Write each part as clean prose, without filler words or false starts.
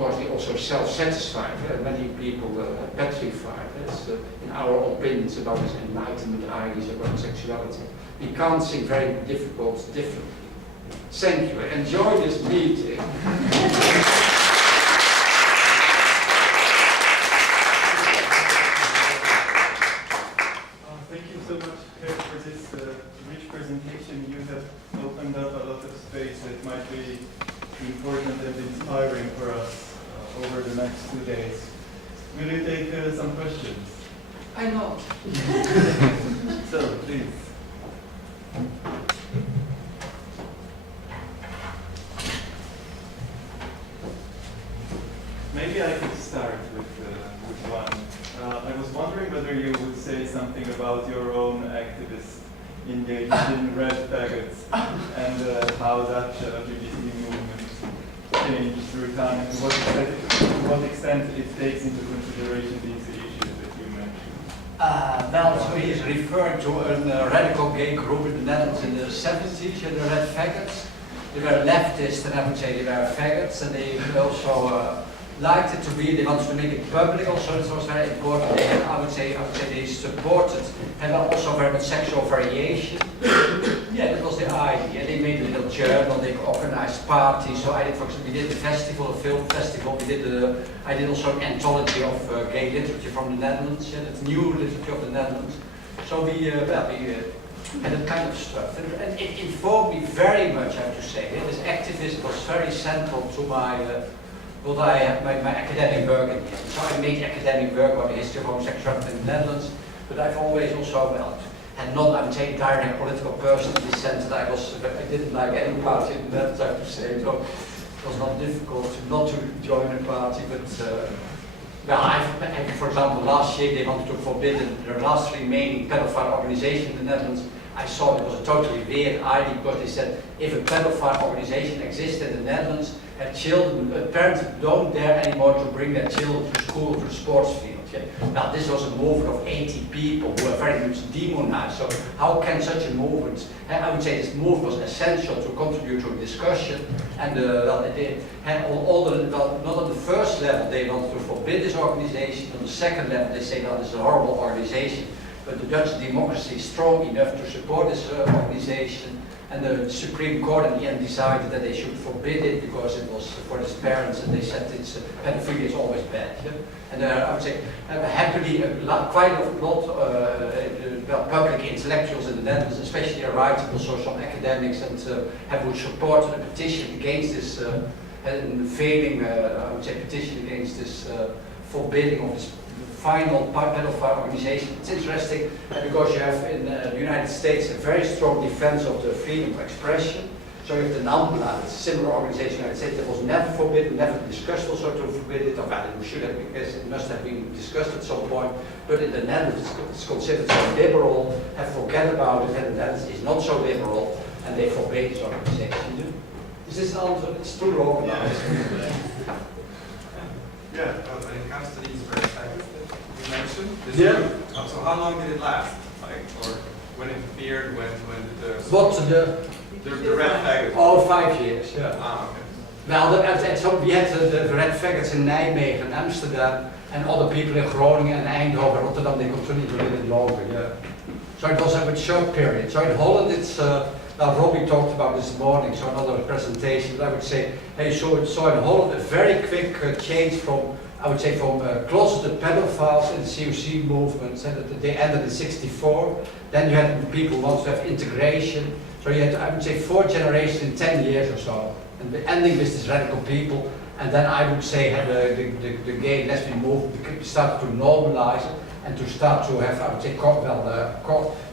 because they're also self-satisfied. Many people are petrified. In our opinions about this enlightenment ideas about sexuality. We can't think very difficult differently. Thank you. Enjoy this meeting. Thank you so much, Gert, for this rich presentation. You have opened up a lot of space that might be important and inspiring for us over the next 2 days. Will you take some questions? I know. So, please. Maybe I could start with one. I was wondering whether you would say something about your own activist engagement in red faggots and how that LGBT movement changed through time and to what extent it takes into consideration these issues that you mentioned. Well, so he is referring to a radical gay group in the Netherlands in the 70s, the red faggots. They were leftists, and I would say they were faggots, and they also liked it to be, they wanted to make it public also, it was very important. They, I would say they supported and also very much sexual variation. Yeah, that was the idea. They made a little journal, they organized parties. So I did, for example, we did the festival, a film festival, I did also an anthology of gay literature from the Netherlands, yeah, the new literature of the Netherlands. So we had that kind of stuff. And it informed me very much, I have to say. Yeah, this activism was very central to my my academic work in the end. So I made academic work on the history of homosexuality in the Netherlands, but I've always also had not, I would say, direct political person in the sense that I didn't like any party in the Netherlands, I have to say. So it was not difficult not to join a party, but for example, last year they wanted to forbid the last remaining pedophile organization in the Netherlands. I saw it was a totally weird idea because they said if a pedophile organization exists in the Netherlands, parents don't dare anymore to bring their children to school, to the sports field. Yeah? Now this was a movement of 80 people who were very much demonized. So how can such a movement, I would say this movement was essential to contribute to a discussion. And they had not on the first level they wanted to forbid this organization. On the second level they say, this is a horrible organization. But the Dutch democracy is strong enough to support this organization. And the Supreme Court in the end decided that they should forbid it because it was for his parents, and they said pedophilia is always bad. Yeah? And I would say, happily, quite a lot public intellectuals in the Netherlands, especially writers, also some academics, and would support a petition against this, failing, I would say, petition against this forbidding of this final pedophile organization. It's interesting because you have in the United States a very strong defense of the freedom of expression. So you have the NAMBLA, it's a similar organization in the United States that was never forbidden, never discussed also to forbid it, or it should have, because it must have been discussed at some point. But in the Netherlands it's considered so liberal, and forget about it, and the Netherlands is not so liberal, and they forbade this organization. Is this an answer? It's too long. Yeah. Yeah, well, when it comes to these red faggots that you mentioned, so how long did it last? Like, or when it appeared, when the red faggots? Oh, 5 years, yeah. Ah, okay. Well, we had the red faggots in Nijmegen and Amsterdam, and other people in Groningen and Eindhoven, Rotterdam, they continued a little bit longer, yeah. So it was a short period. So in Holland, it's, Robbie talked about this morning, so another presentation, but I would say, hey, so in Holland, a very quick change from, I would say, from closeted pedophiles in the COC movement, so that they ended in '64. Then you had people who wanted to have integration. So you had, I would say, 4 generations in 10 years or so. And the ending with these radical people. And then I would say the gay lesbian movement started to normalize it. And to start to have, I would say,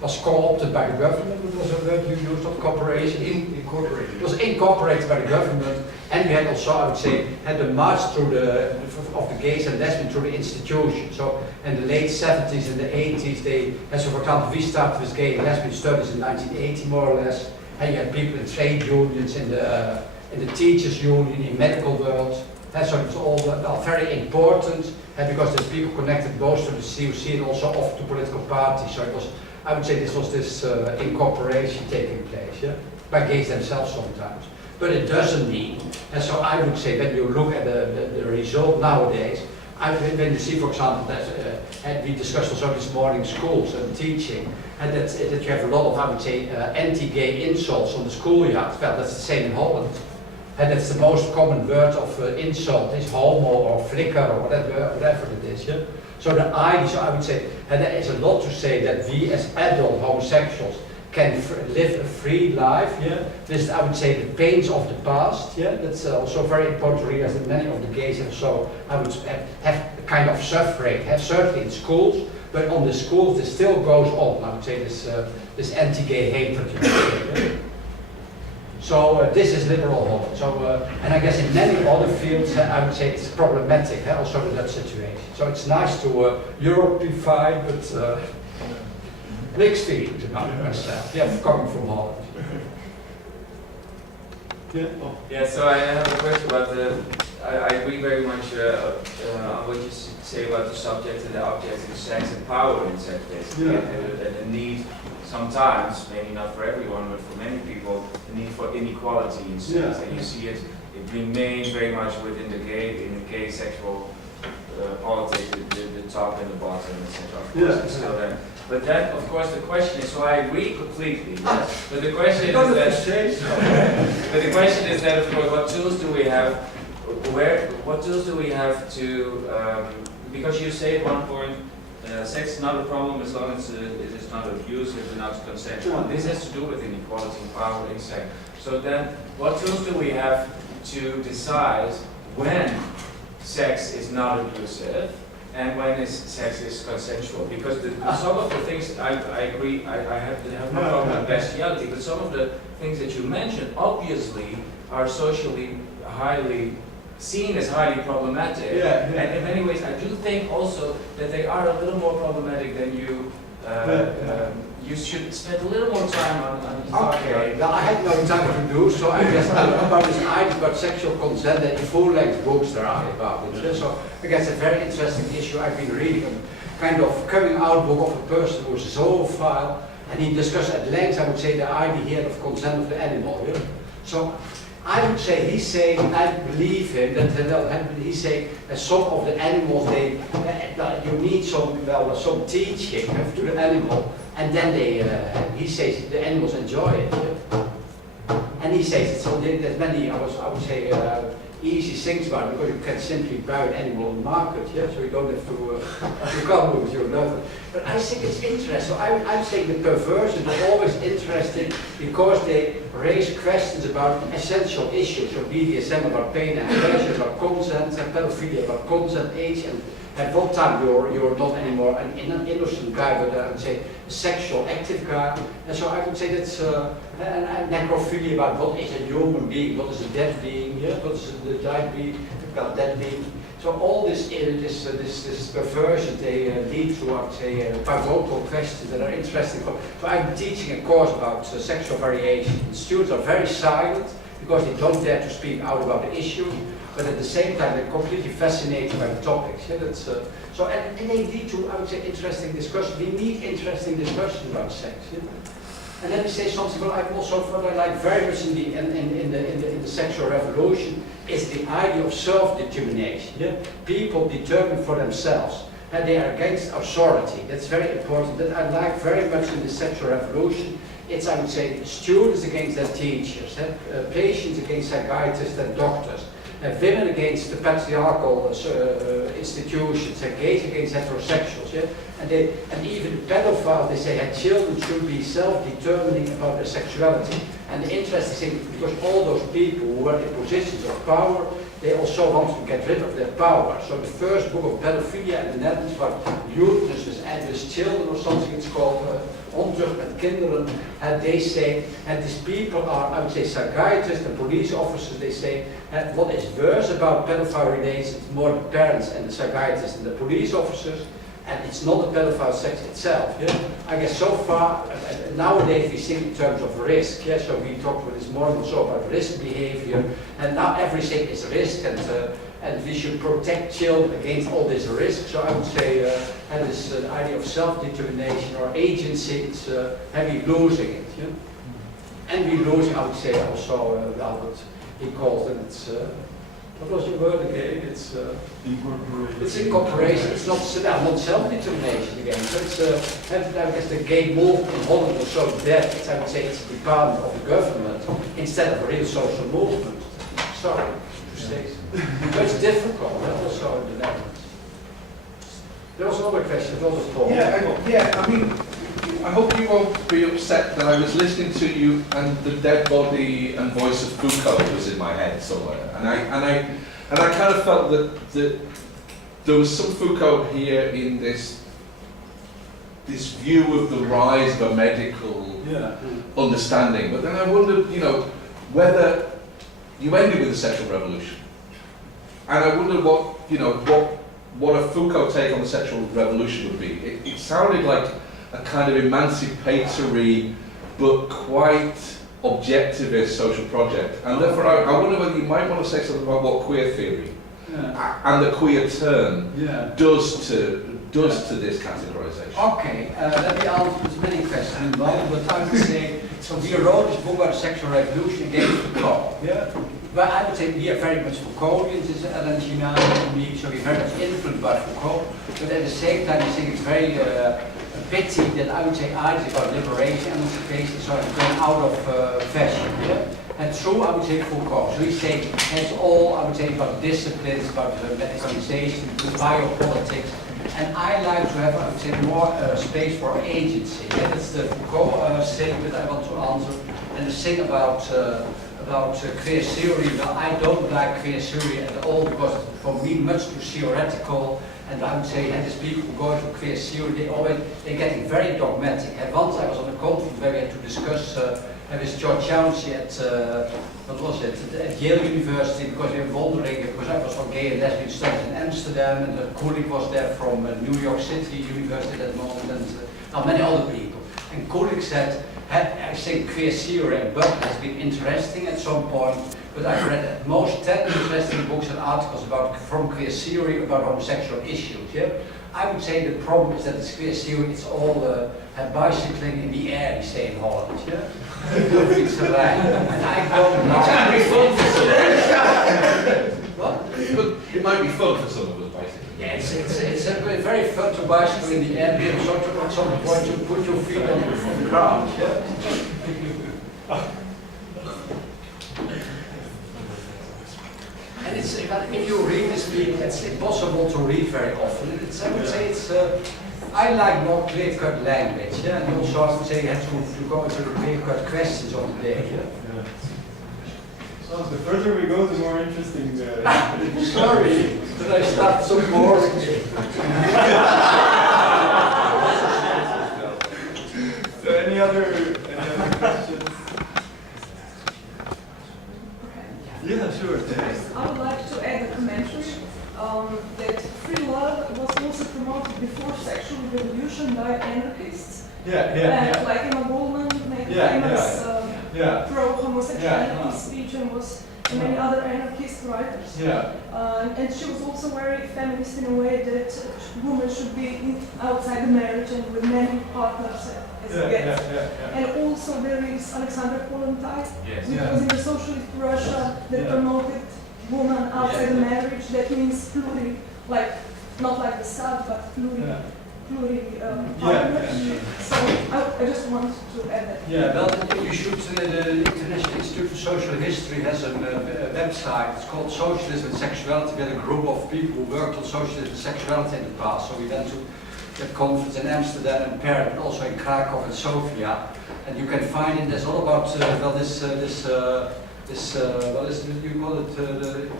was co-opted by the government. It was a word you used of cooperation. Incorporated. It was incorporated by the government, and we had also, I would say, had the march through of the gays and lesbians through the institution. So in the late 70s and the 80s, so for example, we started with gay and lesbian studies in 1980, more or less, and you had people in trade unions, in the teachers' union, in medical world. And so it was all very important. Because there's people connected both to the COC and also off to political parties. So it was, I would say, this incorporation taking place, yeah, by gays themselves sometimes. But it doesn't mean, and so I would say when you look at the result nowadays, when you see, for example, that and we discussed also this morning schools and teaching, and that you have a lot of, I would say, anti-gay insults on the schoolyard. Well, that's the same in Holland. And that's the most common word of insult is homo or flicker or whatever it is. Yeah? So the idea, so I would say, and there is a lot to say that we as adult homosexuals can live a free life. Yeah, this I would say the pains of the past. Yeah, that's also very important to realize that many of the gays have so I would have a kind of suffering. Have certainly in schools, but on the schools this still goes on. I would say this anti-gay hatred. Yeah? So this is liberal Holland. So and I guess in many other fields I would say it's problematic. Also in that situation. So it's nice to Europeify, but. Mixed feelings about myself, yeah, coming from Holland. Yeah. Oh. Yeah, so I have a question about I agree very much on what you say about the subject and the object of sex and power in sex, basically. Yeah. And the need, sometimes, maybe not for everyone, but for many people, the need for inequality in sex. Yeah. And you see it remains very much within the gay sexual politics, the top and the bottom, etc. Of course, it's still there. But then, of course, the question is, so I agree completely, yes. But the question is that, but the question is that, of course, what tools do we have, what tools do we have to, because you say at one point, sex is not a problem as long as it is not abusive and not consensual. This has to do with inequality and power in sex. So then, what tools do we have to decide when sex is not abusive and when sex is consensual? Because some of the things, I agree, I have no problem with bestiality, but some of the things that you mentioned obviously are socially highly seen as highly problematic. Yeah, yeah. And in many ways, I do think also that they are a little more problematic than you. You should spend a little more time on talking Okay, about. well, I had no time to do, so I guess I know about this idea about sexual consent and the full-length books there are about it. So I guess a very interesting issue. I've been reading a kind of coming out book of a person who is a zoophile, and he discussed at length, I would say, the idea here of consent of the animal. Yeah? So I would say, he's saying, and I believe him, that he's saying that some of the animals, you need some teaching to the animal, and then he says the animals enjoy it. Yeah? And he says there's many, I would say, easy things about it, because you can simply buy an animal on the market, yeah? So you don't have to come with your lover. But I think it's interesting. So I'm saying the perversion is always interesting because they raise questions about essential issues. So BDSM about pain and pleasure, about consent, and pedophilia about consent, age, and at what time you're not anymore an innocent guy, but I would say a sexual active guy. And so I would say that's and necrophilia about what is a human being, what is a dead being, yeah? What is the died being, about dead being. So all this perversion, they lead to, I would say, pivotal questions that are interesting. So I'm teaching a course about sexual variation. The students are very silent because they don't dare to speak out about the issue, but at the same time they're completely fascinated by the topics. Yeah, that's, so and they lead to, I would say, interesting discussion. We need interesting discussions about sex. Yeah? And let me say something. Well, I've also what I like very much in the sexual revolution is the idea of self-determination. Yeah? People determine for themselves, and they are against authority. That's very important. That I like very much in the sexual revolution. It's, I would say, students against their teachers, patients against psychiatrists and doctors, women against the patriarchal institutions, gays against heterosexuals, yeah? And even the pedophiles, they say that children should be self-determining about their sexuality. And the interesting thing, because all those people who are in positions of power, they also want to get rid of their power. So the first book of pedophilia in the Netherlands about youth and with children or something, it's called Ontucht met Kinderen, and they say, and these people are, I would say, psychiatrists and police officers, they say, and what is worse about pedophile relations, it's more the parents and the psychiatrists and the police officers, and it's not the pedophile sex itself. Yeah? I guess so far, nowadays we think in terms of risk. Yeah? So we talked with this morning also about risk behavior, and now everything is risk, and we should protect children against all this risk. So I would say, and this idea of self-determination or agency, it's heavy losing it. Yeah? And we lose, I would say, also, Albert, he calls it, it's, what was the word again? It's Incorporation. It's incorporation, it's not, not self-determination again. So it's, I guess the gay movement in Holland was so dead, it's, I would say it's a department of the government instead of a real social movement. Sorry to say so. But it's difficult, also in the Netherlands. There was another question, what was Paul? I mean, I hope you won't be upset that I was listening to you and the dead body and voice of Foucault was in my head somewhere, and I kind of felt that there was some Foucault here in this view of the rise of a medical understanding. But then I wondered, whether you ended with the sexual revolution, and I wondered what a Foucault take on the sexual revolution would be. It sounded like a kind of emancipatory but quite objectivist social project. And therefore I wonder whether you might want to say something about what queer theory and the queer term does to this categorization. Okay, let me answer as many questions in one, but I would say, so we wrote this book about the sexual revolution against Foucault. But I would say we are very much Foucauldians, this is Ellen Gina and me, so we're very much influenced by Foucault, but at the same time I think it's very a pity that I would say ideas about liberation, emancipation, sort of going out of fashion. And true, I would say Foucault. So we say it's all, I would say, about disciplines, about medicalization, biopolitics. And I like to have, I would say, more space for agency. That's the Foucault thing that I want to answer. And the thing about queer theory, well, I don't like queer theory at all because for me much too theoretical. And I would say that these people who go into queer theory, they're getting very dogmatic. And once I was on a conference where we had to discuss with George Chauncey at at Yale University, because we were wondering, because I was for gay and lesbian studies in Amsterdam, and a colleague was there from New York City University at that moment, and many other people. And colleague said, I think queer theory and Buck has been interesting at some point, but I've read at most 10 interesting books and articles from queer theory about homosexual issues. I would say the problem is that it's queer theory, it's all bicycling in the air, we say in Holland. It's a lie. And I don't know. It might be fun for some of us. What? But it might be fun for some of us, basically. Yeah, it's very fun to bicycle in the air, but sort of at some point you put your feet on the ground. And it's, if you read this book, it's impossible to read very often. I would say it's, I like more clear-cut language, and also I would say you have to go into the clear-cut questions of the day. So the further we go, the more interesting. Sorry, did I start so boring? So any other questions? Yeah, sure. I would like to add a commentary that free love was also promoted before sexual revolution by anarchists. Like Emma Goldman made famous pro-homosexuality speech and many other anarchist writers. And she was also very feminist in a way that women should be outside the marriage and with many partners as guests. And also there is Alexander Kollontai, which was in the socialist Russia that promoted women outside the marriage. That means pluri, like not like the South, but pluri partners. So I just want to add that. Well, you should, the International Institute for Social History has a website, it's called Socialism and Sexuality. We had a group of people who worked on socialism and sexuality in the past. So we went to that conference in Amsterdam and Paris, but also in Krakow and Sofia. And you can find it, there's all about, what is it, you call it,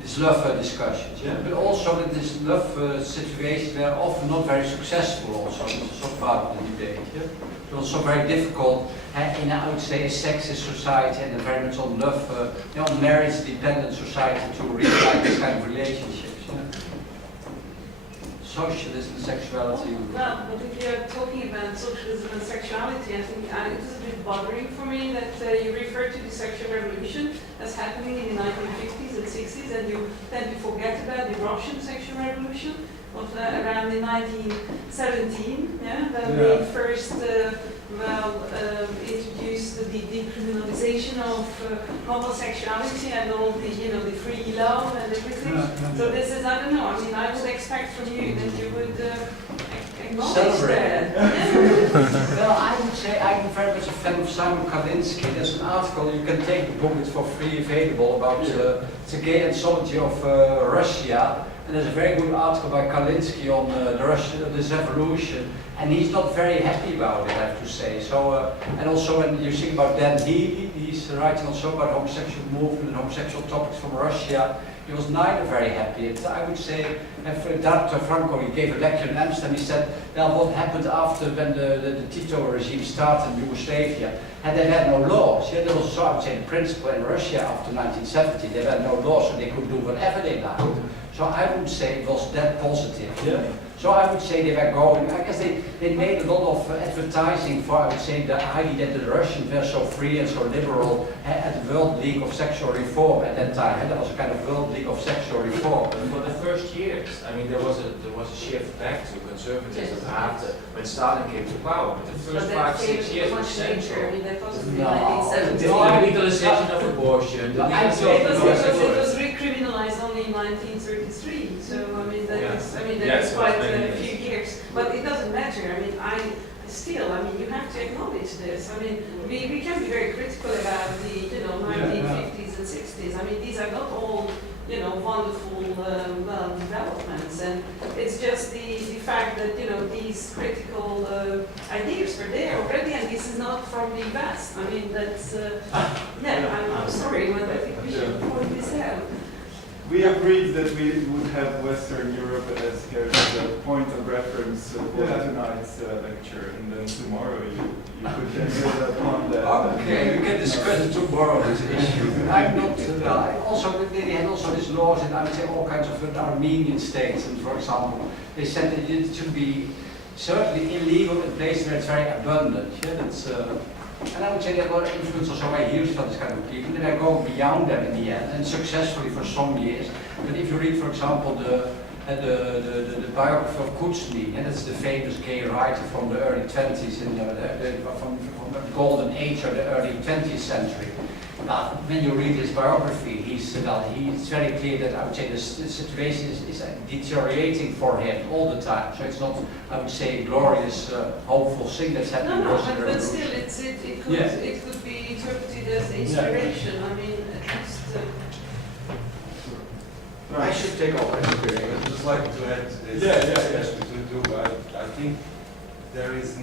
these love discussions, but also that this love situations were often not very successful also, it's also part of the debate, It's also very difficult in, I would say, a sexist society and a very much on love, marriage-dependent society to realize this kind of relationships, Socialism and sexuality. Well, but if you're talking about socialism and sexuality, I think it was a bit bothering for me that you refer to the sexual revolution as happening in the 1950s and 60s, and you tend to forget about the Russian sexual revolution of around in 1917, when they first introduced the decriminalization of homosexuality and all the, the free love and everything. So this is, I don't know, I mean, I would expect from you that you would acknowledge Celebrate. that. Yeah. Well, I would say I'm very much a fan of Simon Kalinski. There's an article, you can take the book, it's for free available, about the gay anthology of Russia. And there's a very good article by Kalinski on this revolution, and he's not very happy about it, I have to say. So, and also when you think about Dan Healy, he's writing also about homosexual movement and homosexual topics from Russia. He was neither very happy. I would say, Dr. Franco, he gave a lecture in Amsterdam, he said, well, what happened after when the Tito regime started in Yugoslavia, and they had no laws. Yeah, there was, so I would say, the principle in Russia after 1970, they had no laws, so they could do whatever they liked. So I would say it was that positive. Yeah. So I would say they were going, I guess they made a lot of advertising for, I would say, the idea that the Russians were so free and so liberal at the World League of Sexual Reform at that time. And that was a kind of World League of Sexual Reform. But for the first years, I mean, there was a shift back to conservatism after when Stalin came to power. But the first 5-6 years were central. I mean, that wasn't in No. 1970. The legalization of abortion, the legalization of It was recriminalized only in 1933. So I mean, that is quite a few years. But it doesn't matter. I mean, you have to acknowledge this. I mean, we can be very critical about the 1950s and 60s. I mean, these are not all wonderful developments, and it's just the fact that these critical ideas were there already, and this is not from the West. I mean, that's I'm sorry, but I think we should point this out. We agreed that we would have Western Europe as a point of reference for tonight's lecture, and then tomorrow you could then build upon that. Okay, we can discuss it tomorrow, this issue. I'm not, also, they had also these laws in, I would say, all kinds of Armenian states, and for example, they said that it should be certainly illegal in places where it's very abundant. Yeah, that's, and I would say they were influenced also by years of this kind of people, and they go beyond them in the end, and successfully for some years. But if you read, for example, the biography of Kuchny, and that's the famous gay writer from the early 20s, from the golden age of the early 20th century. But when you read his biography, he's very clear that I would say the situation is deteriorating for him all the time. So it's not, I would say, a glorious, hopeful thing that's happening. But still, it could be interpreted as inspiration. I mean, at least. I should take over. I'd just like to add to this. Yes, we do. I think there is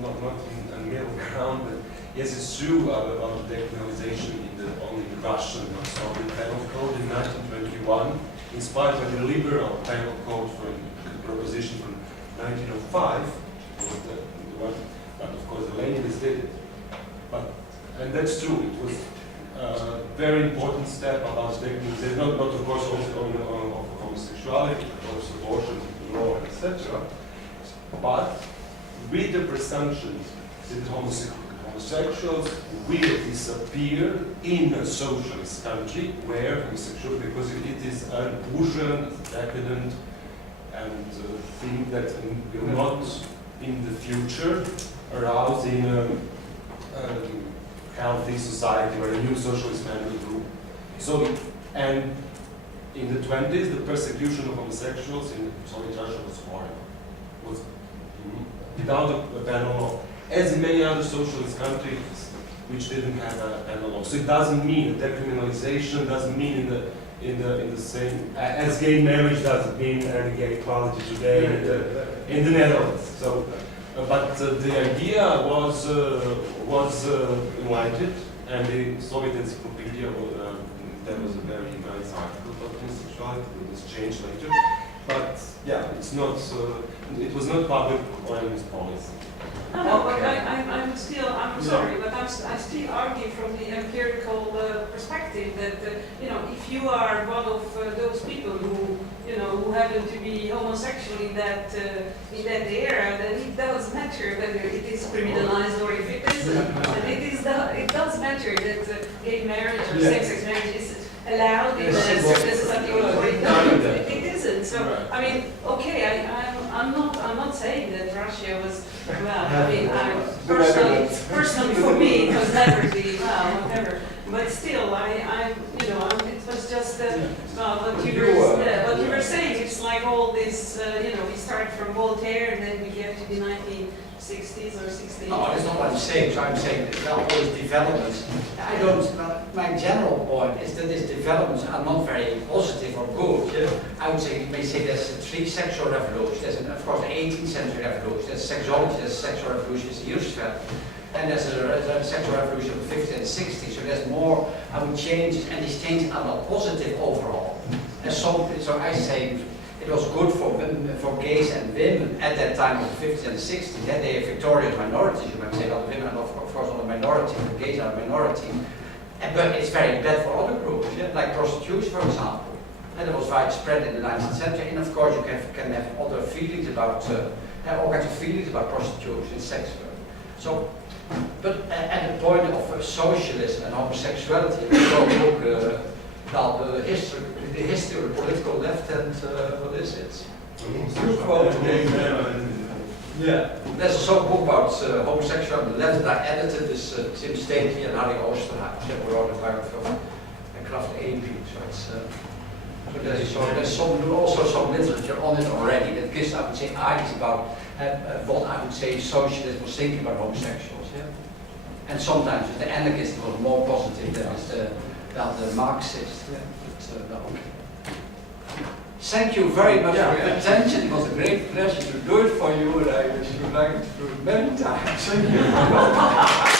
not a middle ground, but yes, it's true about decriminalization only the Russian, not Soviet penal code in 1921, inspired by the liberal penal code from the proposition from 1905, was the one, but of course the Leninists did it. And that's true, it was a very important step about decriminalization, not of course only of homosexuality, but also abortion, law, etc. But with the presumption that homosexuals will disappear in a socialist country where homosexuality, because it is a bourgeois, decadent, and thing that will not in the future arouse in a healthy society where a new socialist man will rule. So, and in the 20s, the persecution of homosexuals in Soviet Russia was horrible. Was without a penal law, as in many other socialist countries which didn't have a penal law. So it doesn't mean decriminalization doesn't mean in the same as gay marriage doesn't mean gay equality today in the Netherlands. So, but the idea was invited, and the Soviet Encyclopedia there was a very nice article about homosexuality. It was changed later, but yeah, it's not. It was not public ornament policy. No, but I'm sorry, but I still argue from the empirical perspective that if you are one of those people who happen to be homosexual in that era, then it does matter whether it is criminalized or if it isn't. And it does matter that gay marriage or same-sex marriage is allowed in certain society or it doesn't. It isn't. So I mean, okay, I'm not saying that Russia was well. I mean, personally for me, it was never the, well, whatever. But still, it was just what you were saying. It's like all this, we start from Voltaire and then we get to the 1960s or 60s. No, that's not what I'm saying. So I'm saying that all these developments, my general point is that these developments are not very positive or good. Yeah? I would say, you may say there's three sexual revolutions. There's, of course, the 18th century revolution. There's sexology, there's sexual revolution, it's Hirschfeld. And there's a sexual revolution of the 50s and 60s. So there's more, I would change, and these changes are not positive overall. And so I say, it was good for women, for gays and women at that time of the 50s and 60s. Yeah, they are victorious minorities. You might say that women are, of course, not a minority, the gays are a minority. But it's very bad for other groups, yeah? Like prostitution, for example. And it was widespread in the 19th century. And of course, you can have other feelings about, all kinds of feelings about prostitution, sex work. So, but at the point of socialism and homosexuality, we go look now the history of the political left and what is it? Yeah. There's also a book about homosexuality on the left that I edited, this Tim Stately and Harry Oosterhuis, who wrote a biography of Kraft AB. So there's also some literature on it already that gives, I would say, ideas about what I would say socialists was thinking about homosexuals. Yeah? And sometimes the anarchist was more positive than the Marxist. Yeah? But, no. Thank you very much for your attention. It was a great pleasure to do it for you, and I wish you like it to do it many times. Thank you.